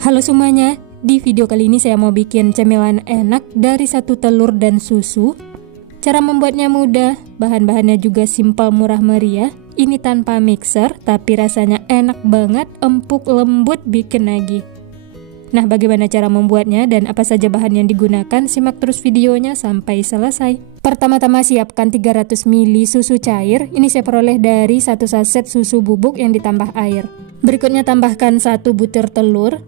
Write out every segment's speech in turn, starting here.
Halo semuanya, di video kali ini saya mau bikin cemilan enak dari 1 telur dan susu. Cara membuatnya mudah, bahan-bahannya juga simpel murah meriah. Ini tanpa mixer, tapi rasanya enak banget, empuk, lembut, bikin nagih. Nah, bagaimana cara membuatnya dan apa saja bahan yang digunakan? Simak terus videonya sampai selesai. Pertama-tama siapkan 300 ml susu cair. Ini saya peroleh dari 1 saset susu bubuk yang ditambah air. Berikutnya tambahkan 1 butir telur.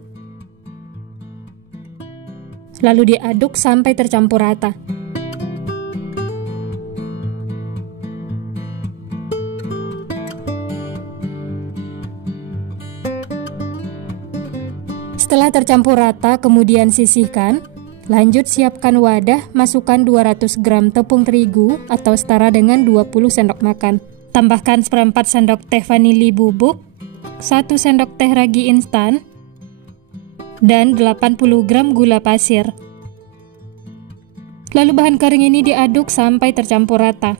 Lalu diaduk sampai tercampur rata. Setelah tercampur rata, kemudian sisihkan. Lanjut siapkan wadah, masukkan 200 gram tepung terigu atau setara dengan 20 sendok makan. Tambahkan seperempat sendok teh vanili bubuk, 1 sendok teh ragi instan, dan 80 gram gula pasir. Lalu bahan kering ini diaduk sampai tercampur rata.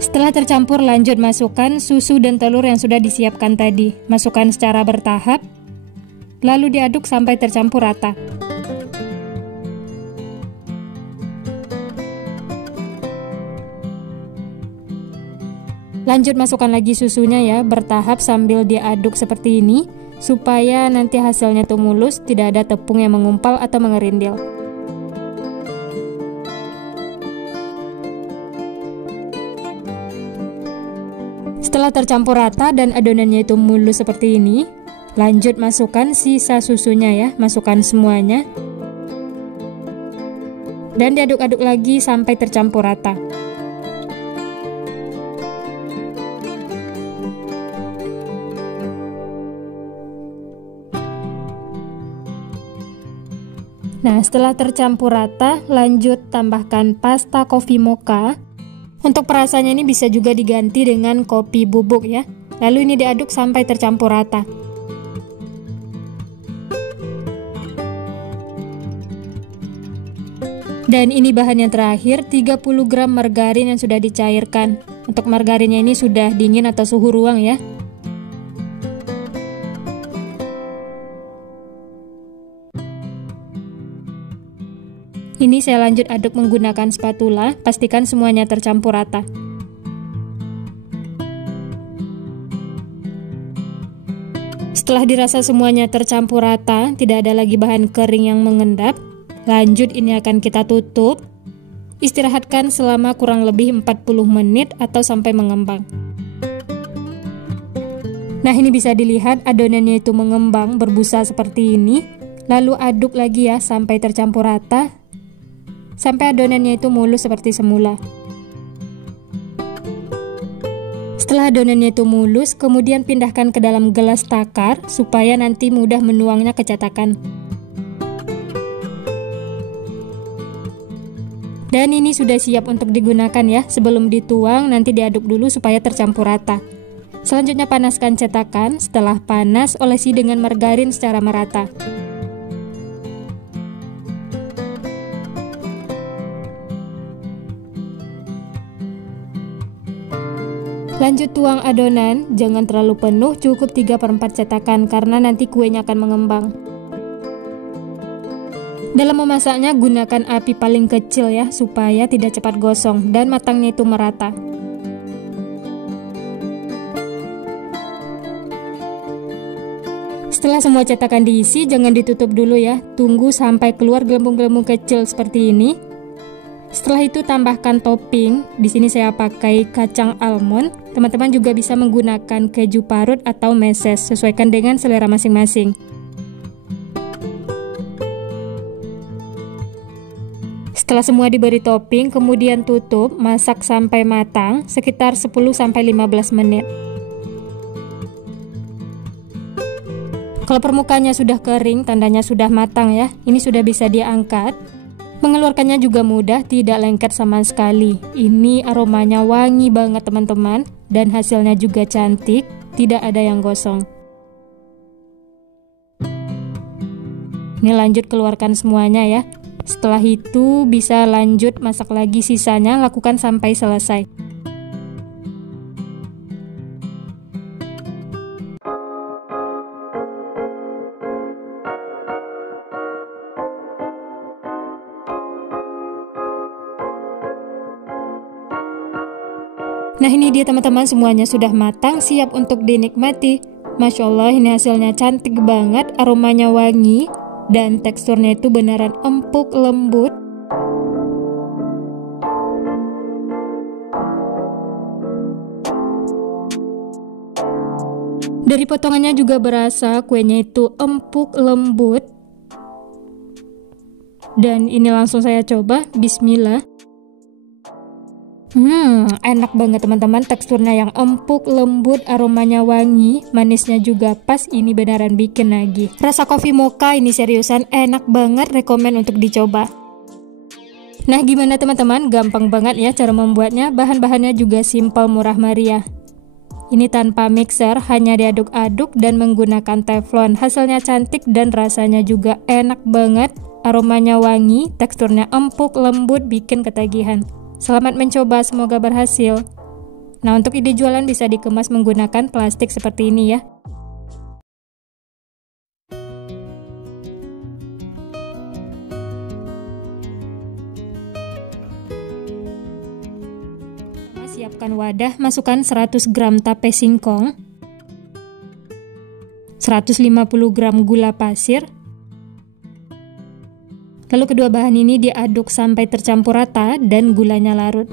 Setelah tercampur, lanjut masukkan susu dan telur yang sudah disiapkan tadi. Masukkan secara bertahap, lalu diaduk sampai tercampur rata. Lanjut masukkan lagi susunya ya, bertahap sambil diaduk seperti ini, supaya nanti hasilnya tuh mulus, tidak ada tepung yang mengumpal atau mengerindil. Setelah tercampur rata dan adonannya itu mulus seperti ini, lanjut masukkan sisa susunya ya, masukkan semuanya. Dan diaduk-aduk lagi sampai tercampur rata. Nah, setelah tercampur rata, lanjut tambahkan pasta coffee mocha. Untuk perasannya ini bisa juga diganti dengan kopi bubuk ya. Lalu ini diaduk sampai tercampur rata. Dan ini bahan yang terakhir, 30 gram margarin yang sudah dicairkan. Untuk margarinnya ini sudah dingin atau suhu ruang ya. Ini saya lanjut aduk menggunakan spatula, pastikan semuanya tercampur rata. Setelah dirasa semuanya tercampur rata, tidak ada lagi bahan kering yang mengendap. Lanjut ini akan kita tutup. Istirahatkan selama kurang lebih 40 menit atau sampai mengembang. Nah, ini bisa dilihat adonannya itu mengembang, berbusa seperti ini. Lalu aduk lagi ya sampai tercampur rata, sampai adonannya itu mulus seperti semula. Setelah adonannya itu mulus, kemudian pindahkan ke dalam gelas takar supaya nanti mudah menuangnya ke cetakan. Dan ini sudah siap untuk digunakan ya. Sebelum dituang nanti diaduk dulu supaya tercampur rata. Selanjutnya panaskan cetakan. Setelah panas, olesi dengan margarin secara merata. Lanjut tuang adonan, jangan terlalu penuh, cukup 3/4 cetakan karena nanti kuenya akan mengembang. Dalam memasaknya gunakan api paling kecil ya, supaya tidak cepat gosong dan matangnya itu merata. Setelah semua cetakan diisi, jangan ditutup dulu ya, tunggu sampai keluar gelembung-gelembung kecil seperti ini. Setelah itu tambahkan topping. Di sini saya pakai kacang almond. Teman-teman juga bisa menggunakan keju parut atau meses, sesuaikan dengan selera masing-masing. Setelah semua diberi topping, kemudian tutup, masak sampai matang sekitar 10-15 menit. Kalau permukaannya sudah kering, tandanya sudah matang ya. Ini sudah bisa diangkat. Mengeluarkannya juga mudah, tidak lengket sama sekali. Ini aromanya wangi banget teman-teman, dan hasilnya juga cantik, tidak ada yang gosong. Ini lanjut keluarkan semuanya ya. Setelah itu bisa lanjut masak lagi sisanya, lakukan sampai selesai. Nah ini dia teman-teman, semuanya sudah matang, siap untuk dinikmati. Masya Allah, ini hasilnya cantik banget, aromanya wangi, dan teksturnya itu beneran empuk, lembut. Dari potongannya juga berasa kuenya itu empuk, lembut. Dan ini langsung saya coba, bismillah. Enak banget teman-teman, teksturnya yang empuk, lembut, aromanya wangi, manisnya juga pas, ini beneran bikin lagi. Rasa kopi mocha ini seriusan enak banget, rekomen untuk dicoba. Nah gimana teman-teman, gampang banget ya cara membuatnya, bahan-bahannya juga simpel, murah meriah. Ini tanpa mixer, hanya diaduk-aduk dan menggunakan teflon. Hasilnya cantik dan rasanya juga enak banget, aromanya wangi, teksturnya empuk, lembut, bikin ketagihan. Selamat mencoba, semoga berhasil. Nah, untuk ide jualan bisa dikemas menggunakan plastik seperti ini ya. Siapkan wadah, masukkan 100 gram tape singkong, 150 gram gula pasir. Lalu kedua bahan ini diaduk sampai tercampur rata dan gulanya larut.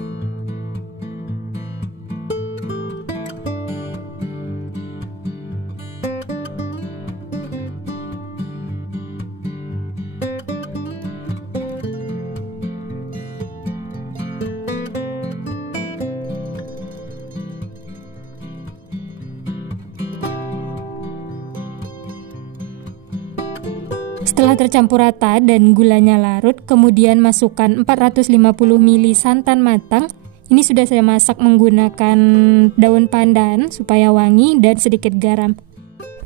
Setelah tercampur rata dan gulanya larut, kemudian masukkan 450 ml santan matang. Ini sudah saya masak menggunakan daun pandan supaya wangi dan sedikit garam.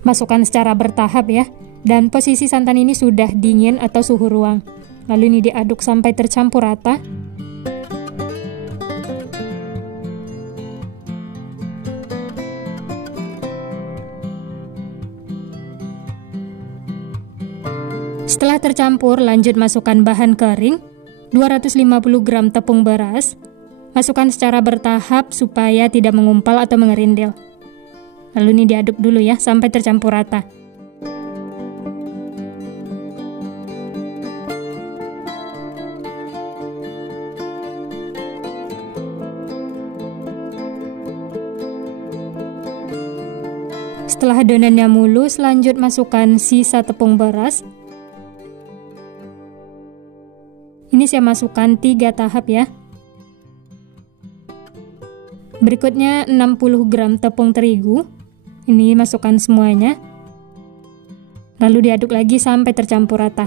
Masukkan secara bertahap ya. Dan posisi santan ini sudah dingin atau suhu ruang. Lalu ini diaduk sampai tercampur rata. Setelah tercampur, lanjut masukkan bahan kering, 250 gram tepung beras. Masukkan secara bertahap supaya tidak mengumpal atau mengerindil. Lalu ini diaduk dulu ya, sampai tercampur rata. Setelah adonannya mulus, lanjut masukkan sisa tepung beras. Ini saya masukkan 3 tahap ya. Berikutnya 60 gram tepung terigu. Ini masukkan semuanya. Lalu diaduk lagi sampai tercampur rata.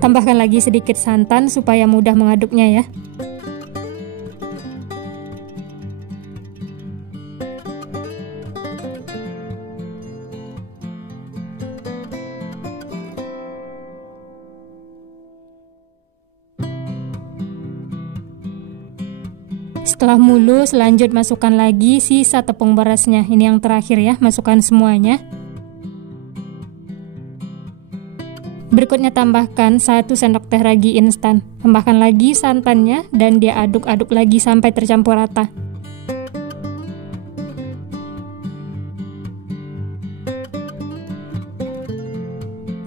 Tambahkan lagi sedikit santan supaya mudah mengaduknya ya. Setelah mulus, lanjut masukkan lagi sisa tepung berasnya. Ini yang terakhir ya, masukkan semuanya. Berikutnya tambahkan 1 sendok teh ragi instan. Tambahkan lagi santannya dan diaduk-aduk lagi sampai tercampur rata.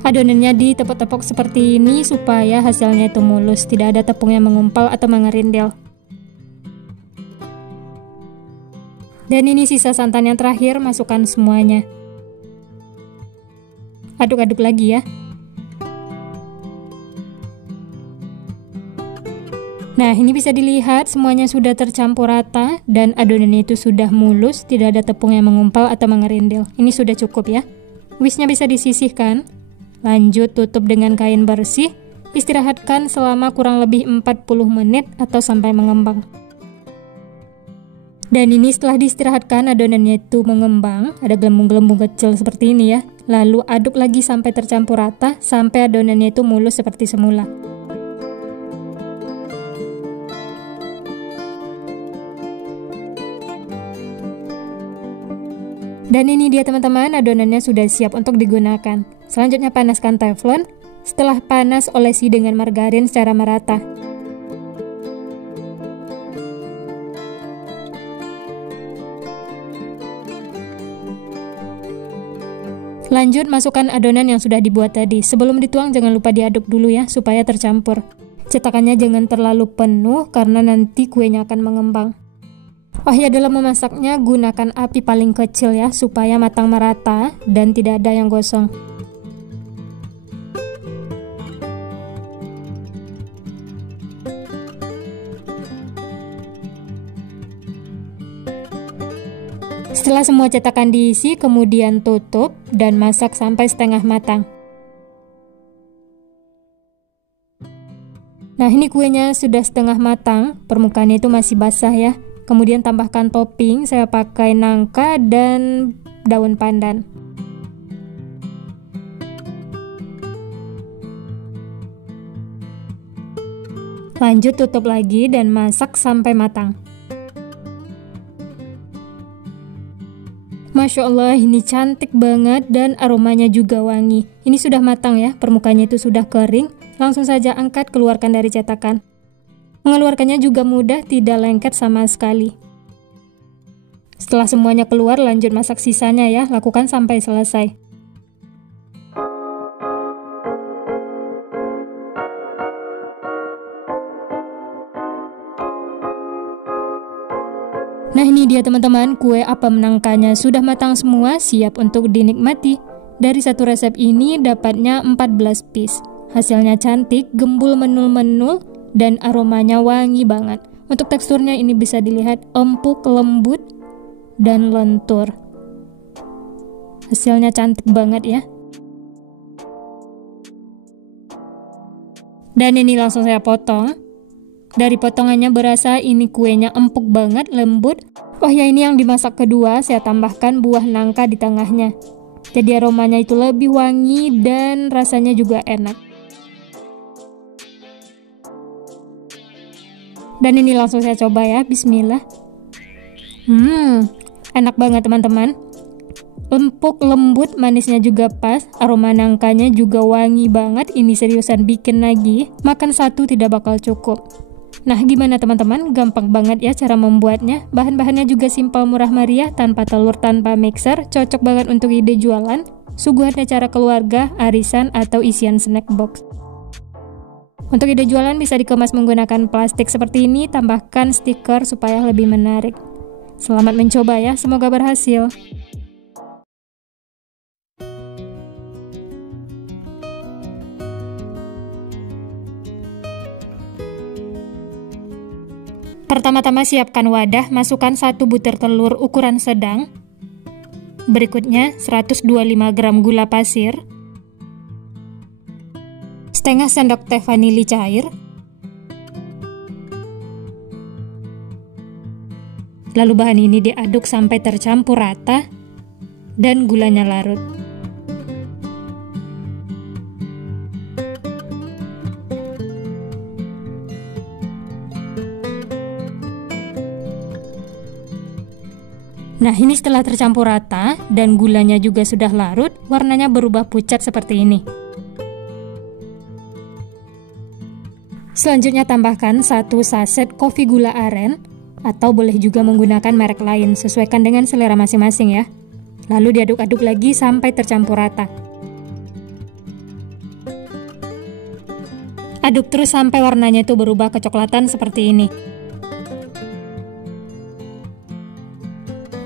Adonannya ditepuk-tepuk seperti ini supaya hasilnya itu mulus, tidak ada tepung yang mengumpal atau mengerindil. Dan ini sisa santan yang terakhir, masukkan semuanya. Aduk-aduk lagi ya. Nah, ini bisa dilihat semuanya sudah tercampur rata dan adonannya itu sudah mulus, tidak ada tepung yang mengumpal atau mengerindil. Ini sudah cukup ya. Whisknya bisa disisihkan. Lanjut tutup dengan kain bersih. Istirahatkan selama kurang lebih 40 menit atau sampai mengembang. Dan ini setelah diistirahatkan adonannya itu mengembang, ada gelembung-gelembung kecil seperti ini ya. Lalu aduk lagi sampai tercampur rata, sampai adonannya itu mulus seperti semula. Dan ini dia teman-teman, adonannya sudah siap untuk digunakan. Selanjutnya panaskan teflon. Setelah panas, olesi dengan margarin secara merata. Lanjut masukkan adonan yang sudah dibuat tadi. Sebelum dituang jangan lupa diaduk dulu ya supaya tercampur. Cetakannya jangan terlalu penuh karena nanti kuenya akan mengembang. Oh ya, dalam memasaknya gunakan api paling kecil ya supaya matang merata dan tidak ada yang gosong. Setelah semua cetakan diisi, kemudian tutup dan masak sampai setengah matang. Nah, ini kuenya sudah setengah matang, permukaannya itu masih basah ya. Kemudian tambahkan topping, saya pakai nangka dan daun pandan. Lanjut tutup lagi dan masak sampai matang. Masya Allah, ini cantik banget dan aromanya juga wangi. Ini sudah matang ya, permukaannya itu sudah kering. Langsung saja angkat, keluarkan dari cetakan. Mengeluarkannya juga mudah, tidak lengket sama sekali. Setelah semuanya keluar, lanjut masak sisanya ya, lakukan sampai selesai. Nah, ini dia teman-teman, kue apem nangkanya sudah matang semua, siap untuk dinikmati. Dari satu resep ini dapatnya 14 piece. Hasilnya cantik, gembul menul-menul, dan aromanya wangi banget. Untuk teksturnya ini bisa dilihat empuk, lembut, dan lentur. Hasilnya cantik banget ya. Dan ini langsung saya potong. Dari potongannya berasa ini kuenya empuk banget, lembut. Oh ya, ini yang dimasak kedua, saya tambahkan buah nangka di tengahnya. Jadi aromanya itu lebih wangi dan rasanya juga enak. Dan ini langsung saya coba ya, bismillah. Enak banget teman-teman. Empuk, lembut, manisnya juga pas, aroma nangkanya juga wangi banget. Ini seriusan bikin lagi, makan satu tidak bakal cukup. Nah, gimana teman-teman? Gampang banget ya cara membuatnya. Bahan-bahannya juga simpel, murah meriah, tanpa telur, tanpa mixer. Cocok banget untuk ide jualan, suguhan acara keluarga, arisan, atau isian snack box. Untuk ide jualan bisa dikemas menggunakan plastik seperti ini, tambahkan stiker supaya lebih menarik. Selamat mencoba ya, semoga berhasil. Pertama-tama siapkan wadah, masukkan 1 butir telur ukuran sedang. Berikutnya 125 gram gula pasir, setengah sendok teh vanili cair, lalu bahan ini diaduk sampai tercampur rata dan gulanya larut. Nah, ini setelah tercampur rata dan gulanya juga sudah larut, warnanya berubah pucat seperti ini. Selanjutnya tambahkan 1 saset kopi gula aren, atau boleh juga menggunakan merek lain, sesuaikan dengan selera masing-masing ya. Lalu diaduk-aduk lagi sampai tercampur rata. Aduk terus sampai warnanya itu berubah kecoklatan seperti ini.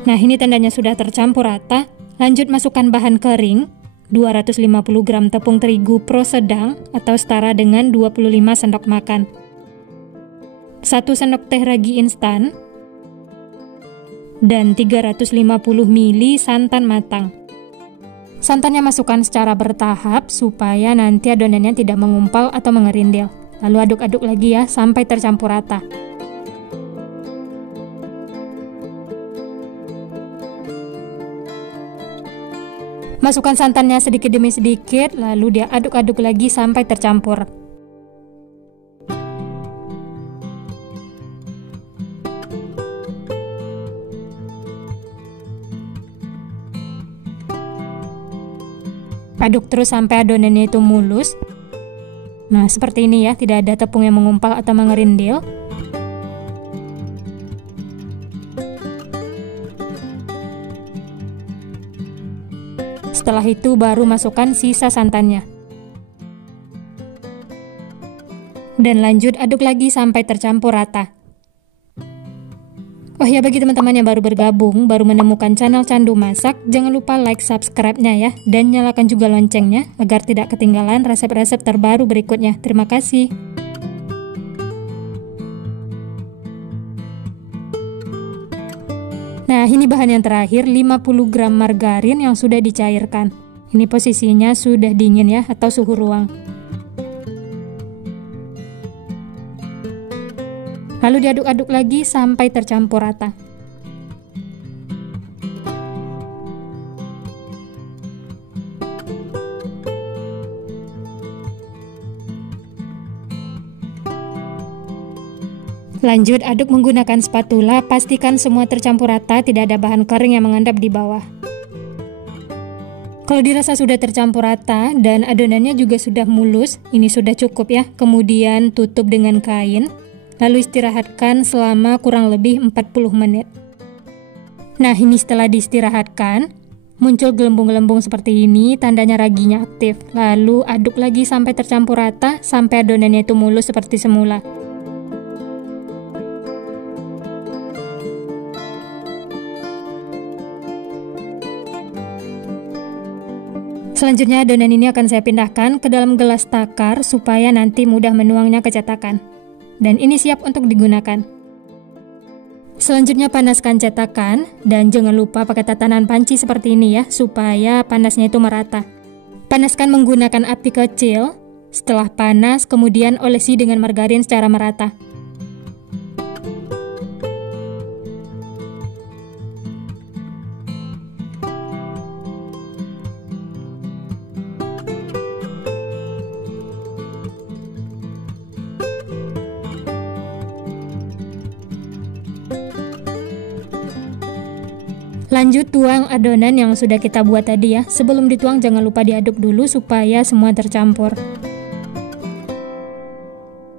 Nah, ini tandanya sudah tercampur rata. Lanjut masukkan bahan kering, 250 gram tepung terigu pro sedang atau setara dengan 25 sendok makan. 1 sendok teh ragi instan dan 350 ml santan matang. Santannya masukkan secara bertahap supaya nanti adonannya tidak mengumpal atau mengerindil. Lalu aduk-aduk lagi ya sampai tercampur rata. Masukkan santannya sedikit demi sedikit, lalu dia aduk-aduk lagi sampai tercampur. Aduk terus sampai adonannya itu mulus. Nah, seperti ini ya, tidak ada tepung yang mengumpal atau mengerindil. Setelah itu baru masukkan sisa santannya. Dan lanjut aduk lagi sampai tercampur rata. Oh ya, bagi teman-teman yang baru bergabung, baru menemukan channel Candu Masak, jangan lupa like, subscribe-nya ya, dan nyalakan juga loncengnya agar tidak ketinggalan resep-resep terbaru berikutnya. Terima kasih. Nah, ini bahan yang terakhir, 50 gram margarin yang sudah dicairkan. Ini posisinya sudah dingin ya, atau suhu ruang. Lalu diaduk-aduk lagi sampai tercampur rata. Lanjut aduk menggunakan spatula, pastikan semua tercampur rata, tidak ada bahan kering yang mengendap di bawah. Kalau dirasa sudah tercampur rata dan adonannya juga sudah mulus, ini sudah cukup ya. Kemudian tutup dengan kain. Lalu istirahatkan selama kurang lebih 40 menit. Nah, ini setelah diistirahatkan, muncul gelembung-gelembung seperti ini, tandanya raginya aktif. Lalu aduk lagi sampai tercampur rata, sampai adonannya itu mulus seperti semula. Selanjutnya adonan ini akan saya pindahkan ke dalam gelas takar supaya nanti mudah menuangnya ke cetakan. Dan ini siap untuk digunakan. Selanjutnya panaskan cetakan dan jangan lupa pakai tatanan panci seperti ini ya, supaya panasnya itu merata. Panaskan menggunakan api kecil. Setelah panas, kemudian olesi dengan margarin secara merata. Lanjut tuang adonan yang sudah kita buat tadi ya. Sebelum dituang jangan lupa diaduk dulu supaya semua tercampur.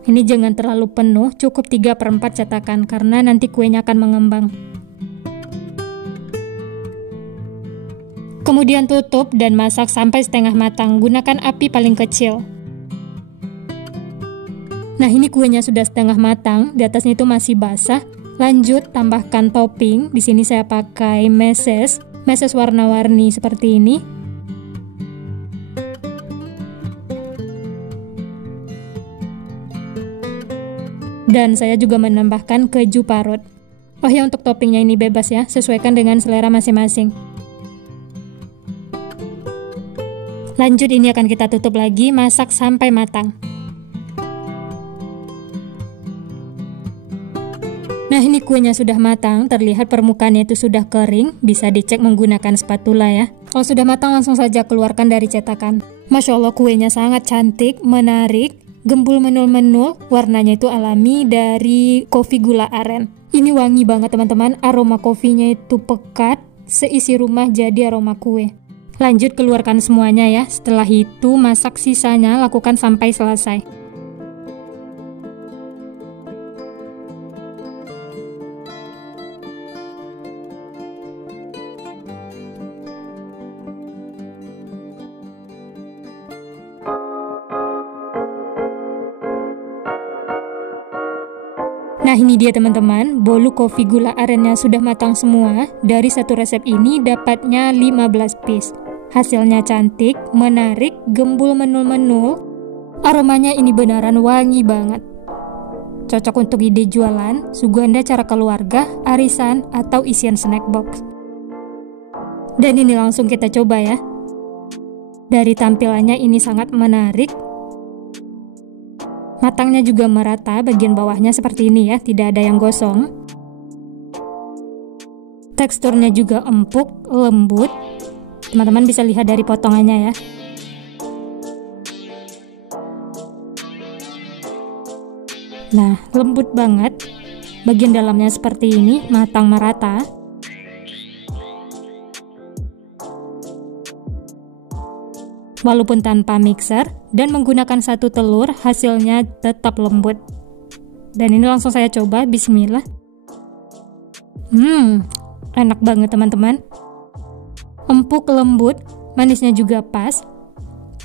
Ini jangan terlalu penuh, cukup 3/4 cetakan karena nanti kuenya akan mengembang. Kemudian tutup dan masak sampai setengah matang, gunakan api paling kecil. Nah, ini kuenya sudah setengah matang, di atasnya itu masih basah. Lanjut tambahkan topping. Di sini saya pakai meses warna-warni seperti ini. Dan saya juga menambahkan keju parut. Oh ya, untuk toppingnya ini bebas ya, sesuaikan dengan selera masing-masing. Lanjut ini akan kita tutup lagi, masak sampai matang. Nah, ini kuenya sudah matang, terlihat permukaannya itu sudah kering, bisa dicek menggunakan spatula ya. Kalau sudah matang langsung saja keluarkan dari cetakan. Masya Allah, kuenya sangat cantik, menarik, gembul menul-menul, warnanya itu alami dari kopi gula aren. Ini wangi banget teman-teman, aroma kopinya itu pekat, seisi rumah jadi aroma kue. Lanjut keluarkan semuanya ya, setelah itu masak sisanya, lakukan sampai selesai. Nah, ini dia teman-teman, bolu kopi gula arennya sudah matang semua. Dari satu resep ini dapatnya 15 piece. Hasilnya cantik, menarik, gembul menul-menul. Aromanya ini beneran wangi banget. Cocok untuk ide jualan, suguhan acara keluarga, arisan, atau isian snack box. Dan ini langsung kita coba ya. Dari tampilannya ini sangat menarik. Matangnya juga merata, bagian bawahnya seperti ini ya, tidak ada yang gosong. Teksturnya juga empuk, lembut. Teman-teman bisa lihat dari potongannya ya. Nah, lembut banget. Bagian dalamnya seperti ini, matang merata. Walaupun tanpa mixer dan menggunakan satu telur, hasilnya tetap lembut. Dan ini langsung saya coba, bismillah. Enak banget teman-teman. Empuk, lembut, manisnya juga pas.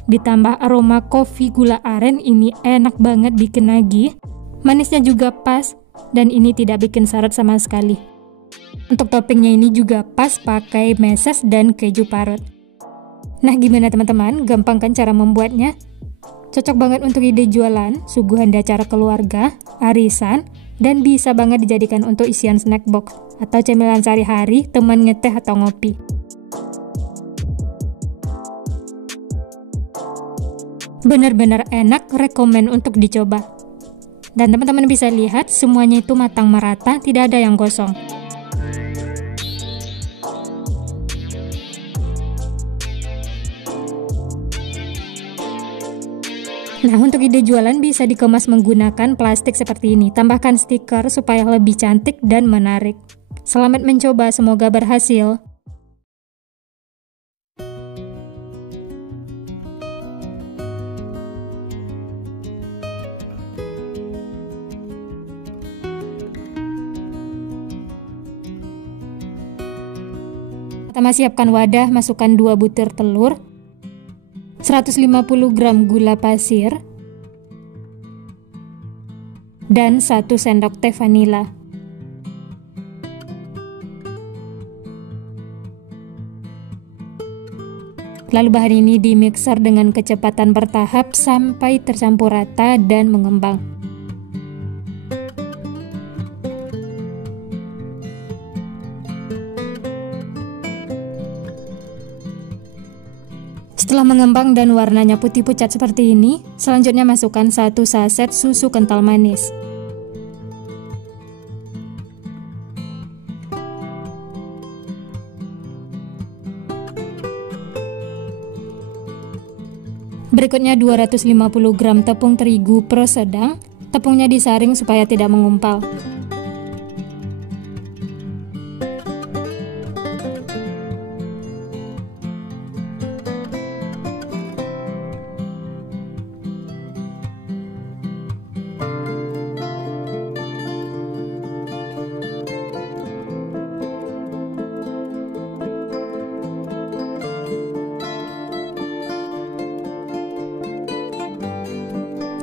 Ditambah aroma kopi gula aren, ini enak banget bikin nagih. Manisnya juga pas, dan ini tidak bikin syarat sama sekali. Untuk toppingnya ini juga pas pakai meses dan keju parut. Nah, gimana teman-teman? Gampang kan cara membuatnya? Cocok banget untuk ide jualan, suguhan di acara keluarga, arisan, dan bisa banget dijadikan untuk isian snack box atau cemilan sehari-hari, teman ngeteh atau ngopi. Benar-benar enak, rekomen untuk dicoba. Dan teman-teman bisa lihat semuanya itu matang merata, tidak ada yang gosong. Nah, untuk ide jualan bisa dikemas menggunakan plastik seperti ini. Tambahkan stiker supaya lebih cantik dan menarik. Selamat mencoba, semoga berhasil. Pertama, siapkan wadah, masukkan 2 butir telur, 150 gram gula pasir, dan 1 sendok teh vanila. Lalu bahan ini dimixer dengan kecepatan bertahap sampai tercampur rata dan mengembang. Setelah mengembang dan warnanya putih pucat seperti ini, selanjutnya masukkan 1 saset susu kental manis. Berikutnya 250 gram tepung terigu pro sedang, tepungnya disaring supaya tidak mengumpal.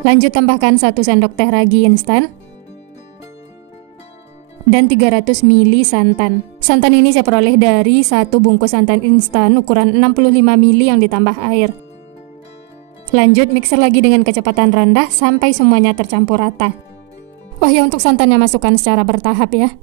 Lanjut tambahkan 1 sendok teh ragi instan dan 300 ml santan. Santan ini saya peroleh dari 1 bungkus santan instan ukuran 65 ml yang ditambah air. Lanjut mixer lagi dengan kecepatan rendah sampai semuanya tercampur rata. Wah ya, untuk santannya masukkan secara bertahap ya.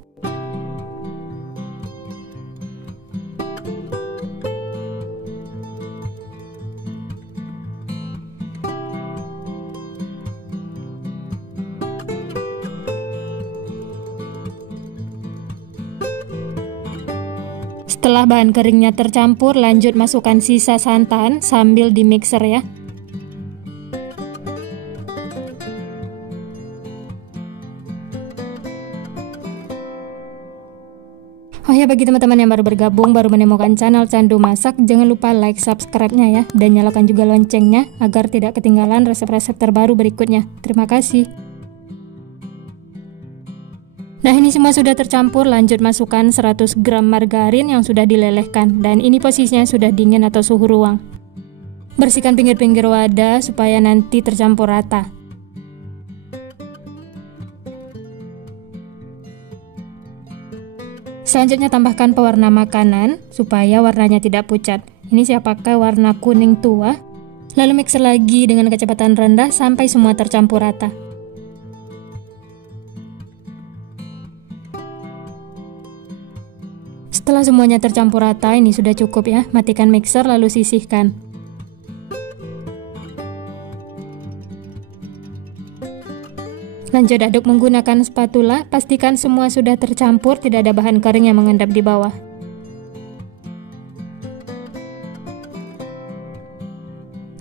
Setelah bahan keringnya tercampur, lanjut masukkan sisa santan sambil dimixer ya. Oh ya, bagi teman-teman yang baru bergabung, baru menemukan channel Candu Masak, jangan lupa like, subscribe-nya ya, dan nyalakan juga loncengnya agar tidak ketinggalan resep-resep terbaru berikutnya. Terima kasih. Nah, ini semua sudah tercampur, lanjut masukkan 100 gram margarin yang sudah dilelehkan, dan ini posisinya sudah dingin atau suhu ruang. Bersihkan pinggir-pinggir wadah supaya nanti tercampur rata. Selanjutnya tambahkan pewarna makanan supaya warnanya tidak pucat. Ini saya pakai warna kuning tua. Lalu mixer lagi dengan kecepatan rendah sampai semua tercampur rata. Setelah semuanya tercampur rata, ini sudah cukup ya. Matikan mixer lalu sisihkan. Lanjut aduk menggunakan spatula, pastikan semua sudah tercampur, tidak ada bahan kering yang mengendap di bawah.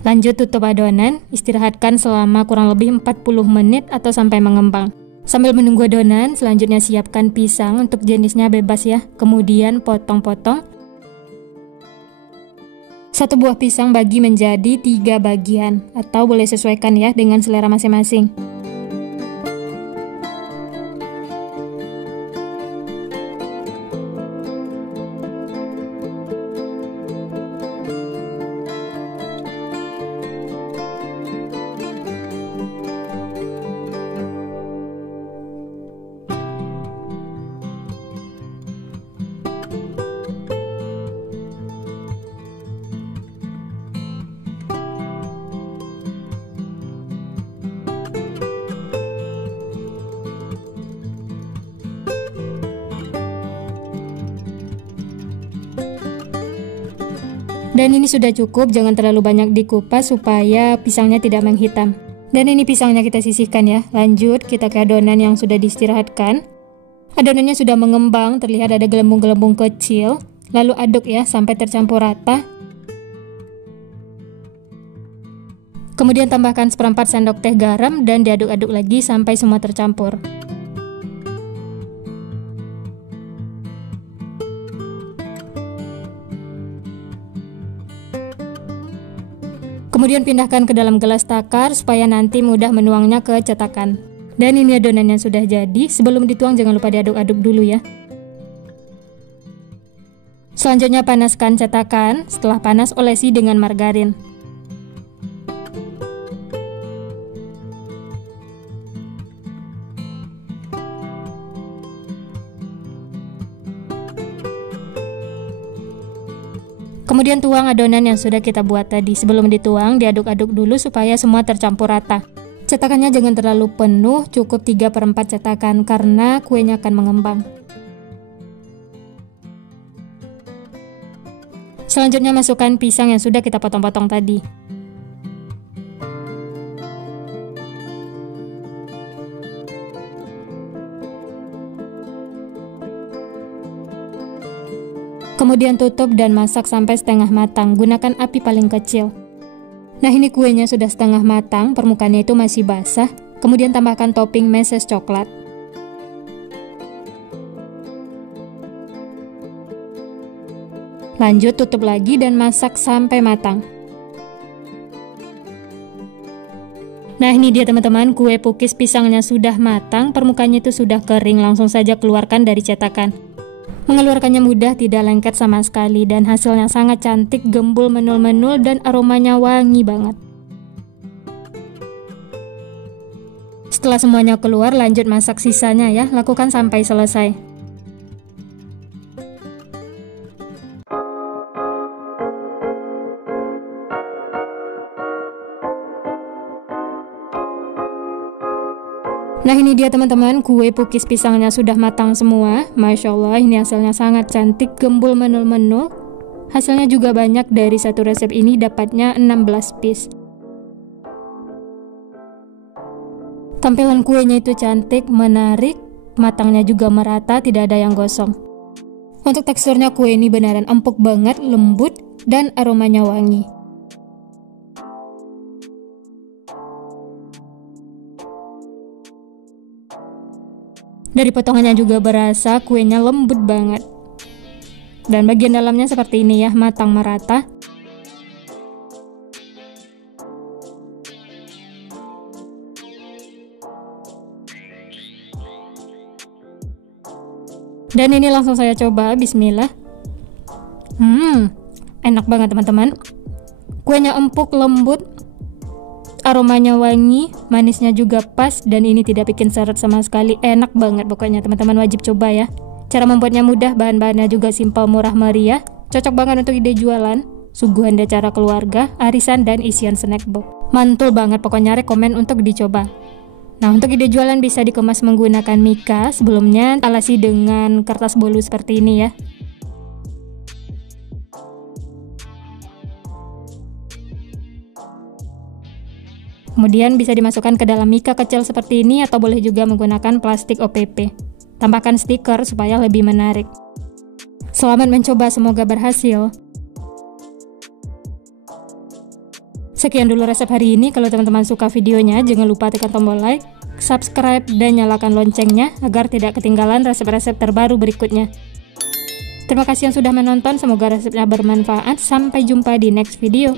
Lanjut tutup adonan, istirahatkan selama kurang lebih 40 menit atau sampai mengembang. Sambil menunggu adonan, selanjutnya siapkan pisang, untuk jenisnya bebas ya. Kemudian potong-potong. 1 buah pisang bagi menjadi 3 bagian, atau boleh sesuaikan ya dengan selera masing-masing. Dan ini sudah cukup, jangan terlalu banyak dikupas supaya pisangnya tidak menghitam. Dan ini pisangnya kita sisihkan ya. Lanjut kita ke adonan yang sudah diistirahatkan. Adonannya sudah mengembang, terlihat ada gelembung-gelembung kecil. Lalu aduk ya sampai tercampur rata. Kemudian tambahkan 1/4 sendok teh garam dan diaduk-aduk lagi sampai semua tercampur. Kemudian pindahkan ke dalam gelas takar supaya nanti mudah menuangnya ke cetakan. Dan ini adonannya sudah jadi. Sebelum dituang jangan lupa diaduk-aduk dulu ya. Selanjutnya panaskan cetakan. Setelah panas olesi dengan margarin. Kemudian tuang adonan yang sudah kita buat tadi. Sebelum dituang, diaduk-aduk dulu supaya semua tercampur rata. Cetakannya jangan terlalu penuh, cukup 3/4 cetakan karena kuenya akan mengembang. Selanjutnya masukkan pisang yang sudah kita potong-potong tadi. Kemudian tutup dan masak sampai setengah matang, gunakan api paling kecil. Nah ini kuenya sudah setengah matang, permukaannya itu masih basah. Kemudian tambahkan topping meses coklat. Lanjut tutup lagi dan masak sampai matang. Nah ini dia teman-teman, kue pukis pisangnya sudah matang, permukaannya itu sudah kering, langsung saja keluarkan dari cetakan. Mengeluarkannya mudah, tidak lengket sama sekali, dan hasilnya sangat cantik, gembul, menul-menul, dan aromanya wangi banget. Setelah semuanya keluar, lanjut masak sisanya ya, lakukan sampai selesai. Nah ini dia teman-teman, kue pukis pisangnya sudah matang semua. Masya Allah, ini hasilnya sangat cantik, gembul, menul-menul. Hasilnya juga banyak, dari satu resep ini dapatnya 16 piece. Tampilan kuenya itu cantik, menarik, matangnya juga merata, tidak ada yang gosong. Untuk teksturnya kue ini beneran empuk banget, lembut, dan aromanya wangi. Dari potongannya juga berasa kuenya lembut banget. Dan bagian dalamnya seperti ini ya, matang merata. Dan ini langsung saya coba, bismillah. Enak banget teman-teman. Kuenya empuk, lembut, aromanya wangi, manisnya juga pas, dan ini tidak bikin seret sama sekali. Enak banget pokoknya, teman-teman wajib coba ya. Cara membuatnya mudah, bahan-bahannya juga simpel, murah meriah. Cocok banget untuk ide jualan, suguhan di acara keluarga, arisan, dan isian snack box. Mantul banget pokoknya, rekomen untuk dicoba. Nah untuk ide jualan bisa dikemas menggunakan mika. Sebelumnya alasi dengan kertas bolu seperti ini ya. Kemudian bisa dimasukkan ke dalam mika kecil seperti ini, atau boleh juga menggunakan plastik OPP. Tambahkan stiker supaya lebih menarik. Selamat mencoba, semoga berhasil. Sekian dulu resep hari ini. Kalau teman-teman suka videonya, jangan lupa tekan tombol like, subscribe, dan nyalakan loncengnya agar tidak ketinggalan resep-resep terbaru berikutnya. Terima kasih yang sudah menonton, semoga resepnya bermanfaat. Sampai jumpa di next video.